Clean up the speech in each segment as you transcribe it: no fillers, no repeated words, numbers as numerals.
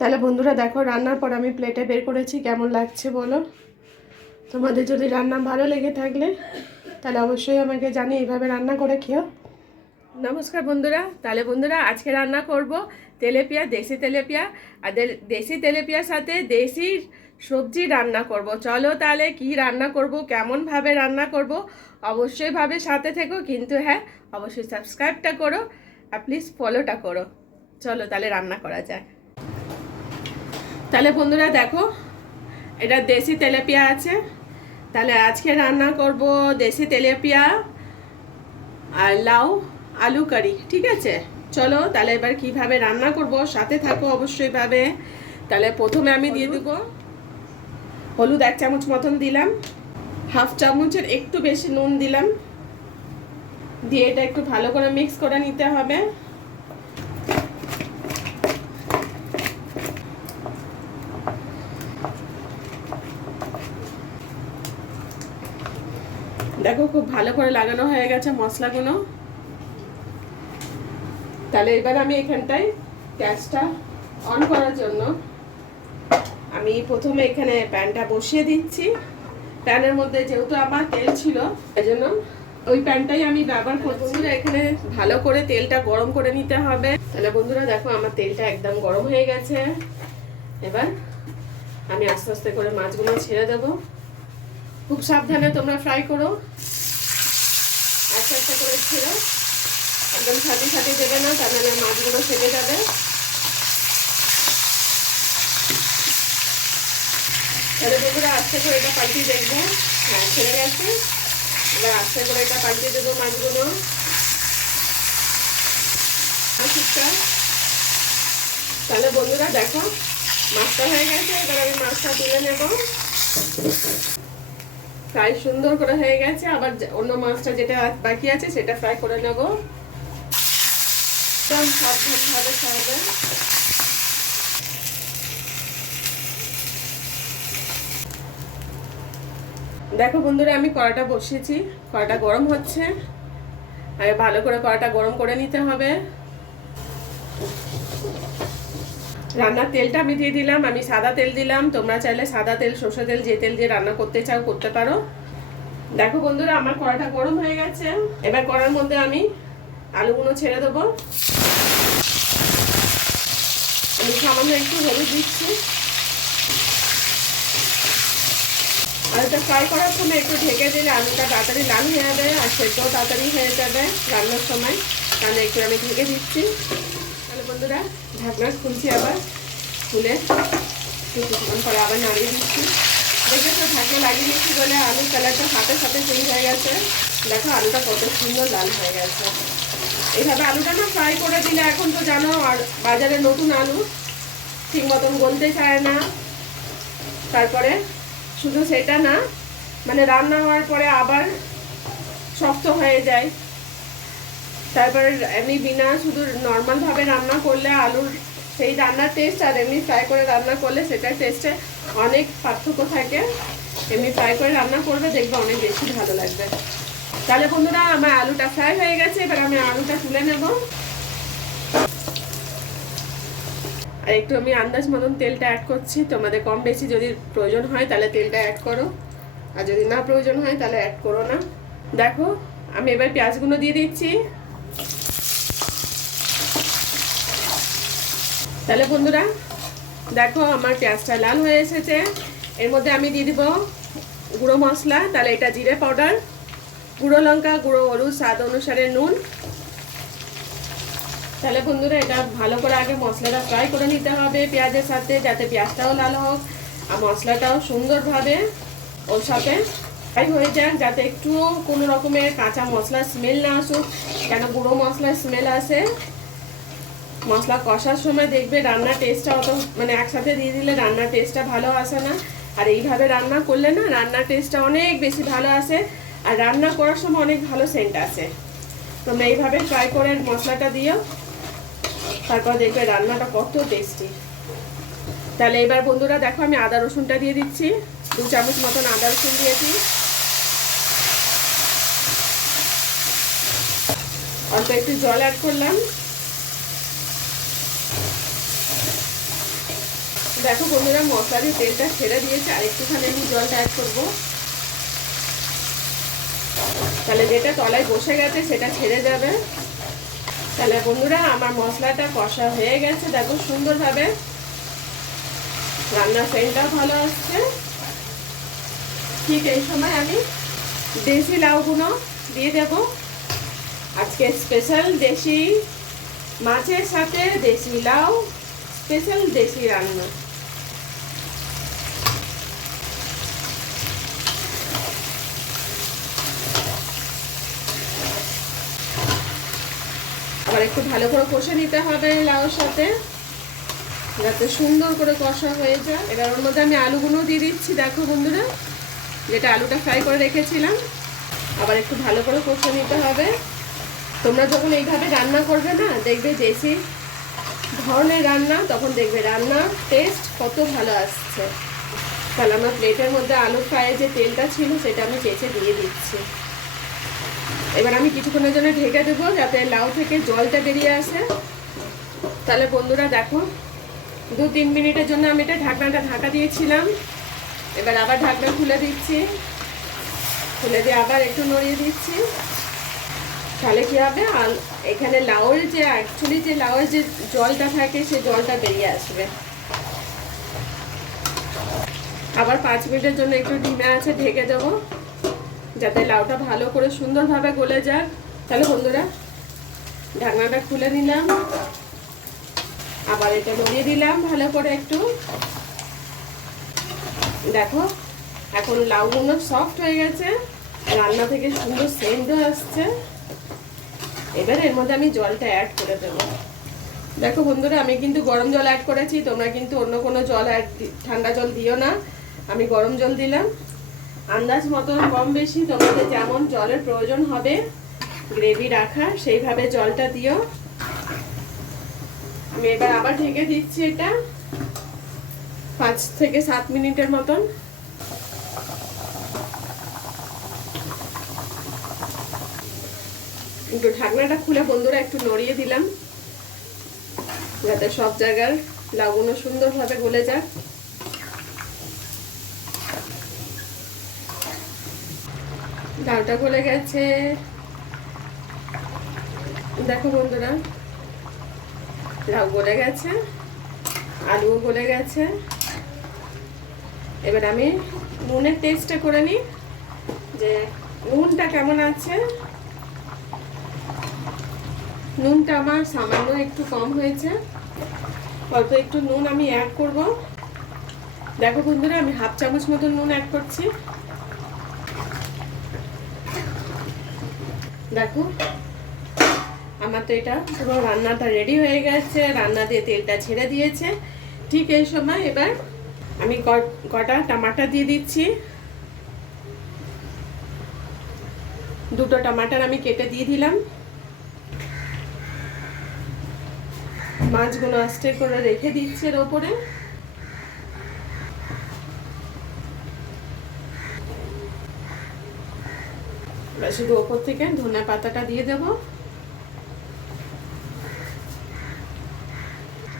তাহলে বন্ধুরা দেখো, রান্নার পর আমি প্লেটে বের করেছি, কেমন লাগছে বলো। তোমাদের যদি রান্না ভালো লেগে থাকলে তাহলে অবশ্যই আমাকে জানিয়ে এইভাবে রান্না করে খেও। নমস্কার বন্ধুরা, তাহলে বন্ধুরা আজকে রান্না করব তেলেপিয়া, দেশি তেলেপিয়া। আর দেশি তেলেপিয়ার সাথে দেশি সবজি রান্না করব। চলো তাহলে কি রান্না করব, কেমনভাবে রান্না করব অবশ্যই ভাবে সাথে থেকো, কিন্তু হ্যাঁ অবশ্যই সাবস্ক্রাইবটা করো আর প্লিজ ফলোটা করো। চলো তাহলে রান্না করা যায়। তাহলে বন্ধুরা দেখো, এটা দেশি তেলেপিয়া আছে। তাহলে আজকে রান্না করব দেশি তেলেপিয়া আর লাউ আলু কারি, ঠিক আছে। চলো তাহলে এবার কিভাবে রান্না করব সাথে থাকো অবশ্যই ভাবে। তাহলে প্রথমে আমি দিয়ে দেবো হলুদ 1 চামচ মতন দিলাম, হাফ চামচের একটু বেশি নুন দিলাম, দিয়ে এটা একটু ভালো করে মিক্স করে নিতে হবে। দেখো খুব ভালো করে লাগানো হয়ে গেছে মশলাগুলো। তাহলে এবার আমি এখানটায় গ্যাসটা অন করার জন্য আমি প্রথমে এখানে প্যানটা বসিয়ে দিচ্ছি। প্যানের মধ্যে যেহেতু আমার তেল ছিল এজন্য ওই প্যানটাই আমি ব্যবহার করছি। বন্ধুরা এখানে ভালো করে তেলটা গরম করে নিতে হবে। তাহলে বন্ধুরা দেখো আমার তেলটা একদম গরম হয়ে গেছে। এবার আমি আস্তে আস্তে করে মাছগুলো ছেড়ে দেবো। খুব সাবধানে তোমরা ফ্রাই করো, একটা একটা করে ছেড়ো, একদম ছাতি ছাতি দেবে না, তাহলে মাছগুলো সেটে যাবে। তাহলে বন্ধুরা আস্তে করে এটা পাল্টিয়ে দেখবো। হ্যাঁ ছেড়ে গেছে, এবার আস্তে করে এটা পাল্টিয়ে দেবো মাছগুলো। তাহলে বন্ধুরা দেখো মাছটা হয়ে গেছে, এবার আমি মাছটা তুলে নেব। ফ্রাই সুন্দর করে হয়ে গেছে, আবার অন্য মাছটা যেটা বাকি আছে সেটা ফ্রাই করে নেব। একদম সাবধানভাবে খাবে। দেখো বন্ধুরা আমি কড়াটা বসিয়েছি, কড়াটা গরম হচ্ছে, আর ভালো করে কড়াটা গরম করে নিতে হবে। রান্নার তেলটা আমি দিয়ে দিলাম, আমি সাদা তেল দিলাম, তোমরা চাইলে সাদা তেল, সরষে তেল, যে তেল দিয়ে রান্না করতে চাও করতে পারো। দেখো বন্ধুরা আমার কড়াটা গরম হয়ে গেছে, এবার কড়ার মধ্যে আমি আলুগুলো ছেড়ে দেবো। আমি সামান্য একটু হলুদ দিচ্ছি। আলুটা ফ্রাই করার সময় একটু ঢেকে দিলে আলুটা তাড়াতাড়ি লাল হয়ে যাবে আর সেটাও তাড়াতাড়ি হয়ে যাবে রান্নার সময়, তাহলে একটু আমি ঢেকে দিচ্ছি। তাহলে বন্ধুরা ঢাকনা খুলছি, আবার খুলে কিছুক্ষণ পরে আবার নাড়িয়ে দিচ্ছি। দেখে তো ঢাকনা লাগিয়ে দিচ্ছি বলে আলুর কালারটা সাথে সাথে চেঞ্জ হয়ে গেছে। দেখো আলুটা কত সুন্দর লাল হয়ে গেছে। এইভাবে আলুটা না ফ্রাই করে দিলে, এখন তো জানো আর বাজারে নতুন আলু ঠিক মতন গলতে চায় না। তারপরে শুধু সেটা না, মানে রান্না হওয়ার পরে আবার শক্ত হয়ে যায়। তারপরে এমনি বিনা শুধু নর্মালভাবে রান্না করলে আলুর সেই রান্নার টেস্ট আর এমনি ফ্রাই করে রান্না করলে সেটার টেস্টে অনেক পার্থক্য থাকে। এমনি ফ্রাই করে রান্না করবে দেখবে অনেক বেশি ভালো লাগবে। তাহলে বন্ধুরা আমার আলুটা ফ্রাই হয়ে গেছে, এবার আমি আলুটা তুলে নেব। আর একটু আমি আন্দাজ মতন তেলটা অ্যাড করছি, তোমাদের কম বেশি যদি প্রয়োজন হয় তাহলে তেলটা অ্যাড করো, আর যদি না প্রয়োজন হয় তাহলে অ্যাড করো না। দেখো আমি এবার পেঁয়াজগুলো দিয়ে দিচ্ছি। তাহলে বন্ধুরা দেখো আমার পেঁয়াজটা লাল হয়ে এসেছে। এর মধ্যে আমি দিয়ে দিব গুঁড়ো মশলা। তাহলে এটা জিরে পাউডার, গুঁড়ো লঙ্কা, গুঁড়ো হলুদ, স্বাদ অনুসারে নুন। তাহলে বন্ধুরা এটা ভালো করে আগে মশলাটা ফ্রাই করে নিতে হবে পেঁয়াজের সাথে, যাতে পেঁয়াজটাও লাল হোক আর মশলাটাও সুন্দরভাবে ওর সাথে ফ্রাই হয়ে যাক, যাতে একটুও কোনো রকমের কাঁচা মশলার স্মেল না আসুক। কেন গুঁড়ো মশলার স্মেল আসে মশলা কষার সময়, দেখবে রান্নার টেস্টটা অত মানে একসাথে দিয়ে দিলে রান্নার টেস্টটা ভালো আসে না। আর এইভাবে রান্না করলে না রান্নার টেস্টটা অনেক বেশি ভালো আসে, আর রান্না করার সময় অনেক ভালো সেন্ট আসে। তোমরা এইভাবে ফ্রাই করে মশলাটা দিও, তারপর দেখবে রান্নাটা কত টেস্টি। তাহলে এবার বন্ধুরা দেখো আমি আদা রসুনটা দিয়ে দিচ্ছি, 2 চামচ মতন আদা রসুন দিয়েছি। অল্প একটু জল অ্যাড করলাম। দেখো বন্ধুরা, মশলা দিয়ে তেলটা ছেড়ে দিয়েছে, আর একটুখানি আমি জলটা অ্যাড করবো, তাহলে যেটা তলায় বসে গেছে সেটা ছেড়ে যাবে। তাহলে বন্ধুরা আমার মশলাটা কষা হয়ে গেছে, দেখো সুন্দরভাবে, রান্নার সেন্টটাও ভালো আসছে। ঠিক এই সময় আমি দেশি লাউগুলো দিয়ে দেব। আজকে স্পেশাল দেশি মাছের সাথে দেশি লাউ, স্পেশাল দেশি রান্না। আবার একটু ভালো করে কষে নিতে হবে লাউর সাথে, যাতে সুন্দর করে কষা হয়ে যায়। এবার ওর মধ্যে আমি আলুগুলো দিয়ে দিচ্ছি, দেখো বন্ধুরা, যেটা আলুটা ফ্রাই করে রেখেছিলাম। আবার একটু ভালো করে কষে নিতে হবে। তোমরা যখন এইভাবে রান্না করবে না, দেখবে দেশি ধরনের রান্না, তখন দেখবে রান্নার টেস্ট কত ভালো আসছে। তাহলে আমার প্লেটের মধ্যে আলু ফ্রাইয়ের যে তেলটা ছিল সেটা আমি চেঁচে দিয়ে দিচ্ছি। এবার আমি কিছুক্ষণের জন্য ঢেকে দেবো, যাতে লাউ থেকে জলটা বেরিয়ে আসে। তাহলে বন্ধুরা দেখো, 2-3 মিনিটের জন্য আমি এটা ঢাকনাটা ঢাকা দিয়েছিলাম। এবার আবার ঢাকনা খুলে দিচ্ছি, খুলে দিয়ে আবার একটু নড়িয়ে দিচ্ছি। তাহলে কী হবে, এখানে লাউয়ের যে অ্যাকচুয়ালি যে লাউয়ের যে জলটা থাকে সেই জলটা বেরিয়ে আসবে। আবার 5 মিনিটের জন্য একটু ঢিমে আছে ঢেকে দেবো, যাতে লাউটা ভালো করে সুন্দরভাবে গলে যাক। তাহলে বন্ধুরা ঢাকনাটা খুলে নিলাম, আবার এটা নড়িয়ে দিলাম ভালো করে একটু। দেখো এখন লাউগুলো সফট হয়ে গেছে, রান্না থেকে সুন্দর সেন্টও আসছে। এবার এর মধ্যে আমি জলটা অ্যাড করে দেবো। দেখো বন্ধুরা, আমি কিন্তু গরম জল অ্যাড করেছি, তোমরা কিন্তু অন্য কোনো জল ঠান্ডা জল দিও না। আমি গরম জল দিলাম, আন্দাজ মতন কম বেশি তোমাদের যেমন জলের প্রয়োজন হবে গ্রেভি রাখা, সেইভাবে জলটা দিও। আমি এবার আবার ঢেকে দিচ্ছি এটা 5 থেকে 7 মিনিটের মতন। একটু ঢাকনাটা খুলে বন্ধুরা একটু নড়িয়ে দিলাম, যাতে সব জায়গার লাউগুলো সুন্দরভাবে গলে যায়। ডালটা গলে গেছে, দেখো বন্ধুরা, লাউ গলে গেছে, আলুও গলে গেছে। এবার আমি নুনের টেস্টটা করে নিই, যে নুনটা কেমন আছে। নুনটা আমার সামান্য একটু কম হয়েছে, অল্প একটু নুন আমি অ্যাড করব। দেখো বন্ধুরা, আমি 1/2 চামচ মতো নুন অ্যাড করছি। দেখো আমার তো এটা পুরো রান্নাটা রেডি হয়ে গেছে, রান্না দিয়ে তেলটা ছেড়ে দিয়েছে। ঠিক এই সময় এবার আমি কটা টমাটো দিয়ে দিচ্ছি। 2টো টমাটার আমি কেটে দিয়ে দিলাম। মাছগুলো আস্তে করে রেখে দিচ্ছি এর ওপরে। শুধু ওপর থেকে ধনে পাতাটা দিয়ে দেব।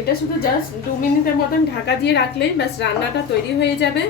এটা শুধু জাস্ট 2 মিনিটের মতন ঢাকা দিয়ে রাখলেই ব্যাস রান্নাটা তৈরি হয়ে যাবে।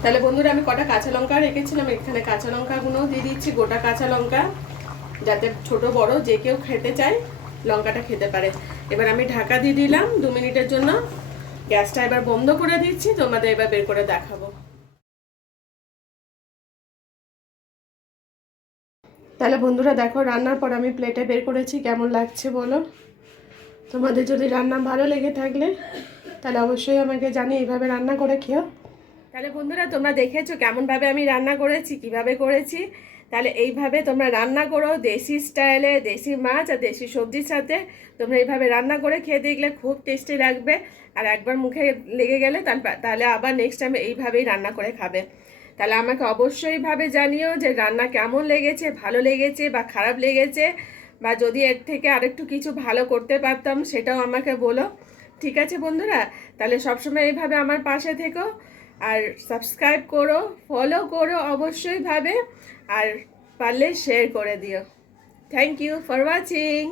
তাহলে বন্ধুরা, আমি কটা কাঁচা লঙ্কা রেখেছিলাম, এখানে কাঁচা লঙ্কাগুলো দিয়ে দিচ্ছি, গোটা কাঁচা লঙ্কা, যাতে ছোট বড় যে কেউ খেতে চায় লঙ্কাটা খেতে পারে। এবার আমি ঢাকা দিয়ে দিলাম 2 মিনিটের জন্য। গ্যাসটা এবার বন্ধ করে দিচ্ছি, তোমাদের এবার বের করে দেখাবো। তাহলে বন্ধুরা দেখো, রান্নার পর আমি প্লেটে বের করেছি, কেমন লাগছে বলো। তোমাদের যদি রান্না ভালো লেগে থাকলে তাহলে অবশ্যই আমাকে জানিয়ে এইভাবে রান্না করে খেও। তাহলে বন্ধুরা, তোমরা দেখেছো কেমনভাবে আমি রান্না করেছি, কিভাবে করেছি। তাহলে এইভাবে তোমরা রান্না করো, দেশি স্টাইলে, দেশি মাছ আর দেশি সবজির সাথে তোমরা এইভাবে রান্না করে খেয়ে দেখলে খুব টেস্টি লাগবে। আর একবার মুখে লেগে গেলে তাহলে আবার নেক্সট টাইম এইভাবেই রান্না করে খাবে। তাহলে আমাকে অবশ্যইভাবে জানিও যে রান্না কেমন লেগেছে, ভালো লেগেছে বা খারাপ লেগেছে, বা যদি এর থেকে আরেকটু কিছু ভালো করতে পারতাম সেটাও আমাকে বলো। ঠিক আছে বন্ধুরা, তাহলে সবসময় এইভাবে আমার পাশে থেকো, আর সাবস্ক্রাইব করো, ফলো করো অবশ্যইভাবে, আর পারলে শেয়ার করে দিও। Thank you for watching.